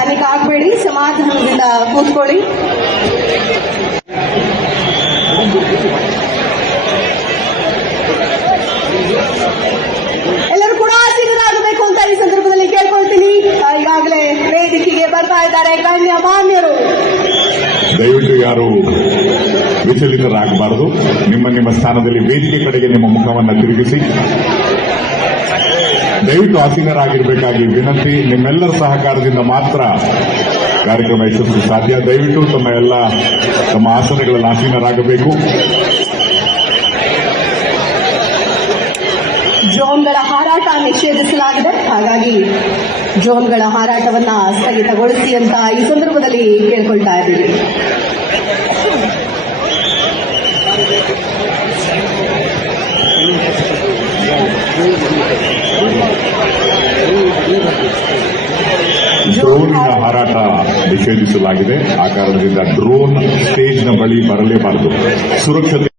Panic ಆಗಬೇಡಿ, ಸಮಾಧಾನದಿಂದ ಕೂತ್ಕೊಳ್ಳಿ. ಎಲ್ಲರೂ ಕೂಡ ಆಸೀನರಾಗಬೇಕು ಅಂತ ಈ ಸಂದರ್ಭದಲ್ಲಿ ಕೇಳ್ಕೊಳ್ತೀನಿ. ಈಗಾಗಲೇ ವೇದಿಕೆಗೆ ಬರ್ತಾ ಇದ್ದಾರೆ ಗಣ್ಯಮಾನ್ಯರು. ದಯವಿಟ್ಟು ಯಾರು ವಿಚಲಿತರಾಗಬಾರದು. ನಿಮ್ಮ ಸ್ಥಾನದಲ್ಲಿ ವೇದಿಕೆ ಕಡೆಗೆ ನಿಮ್ಮ ಮುಖವನ್ನು ತಿರುಗಿಸಿ ದಯವಿಟ್ಟು ಆಸೀನರಾಗಿರಬೇಕಾಗಿ ವಿನಂತಿ. ನಿಮ್ಮೆಲ್ಲರ ಸಹಕಾರದಿಂದ ಮಾತ್ರ ಕಾರ್ಯಕ್ರಮ ಯಶಸ್ವಿ ಸಾಧ್ಯ. ದಯವಿಟ್ಟು ತಮ್ಮ ಆಸನಗಳಲ್ಲಿ ಆಸೀನರಾಗಬೇಕು. ಡ್ರೋನ್ಗಳ ಹಾರಾಟ ನಿಷೇಧಿಸಲಾಗಿದೆ, ಹಾಗಾಗಿ ಡ್ರೋನ್ಗಳ ಹಾರಾಟವನ್ನ ಸ್ಥಗಿತಗೊಳಿಸಿ ಅಂತ ಈ ಸಂದರ್ಭದಲ್ಲಿ ಕೇಳ್ಕೊಳ್ತಾ ಇದ್ದೀವಿ. ಡ್ರೋನ್ ಹಾರಾಟ ನಿಷೇಧಿಸಲಾಗಿದೆ. ಆ ಕಾರಣದಿಂದ ಡ್ರೋನ್ ಸ್ಟೇಜ್ನ ಬಳಿ ಬರಲೇಬಾರದು. ಸುರಕ್ಷತೆ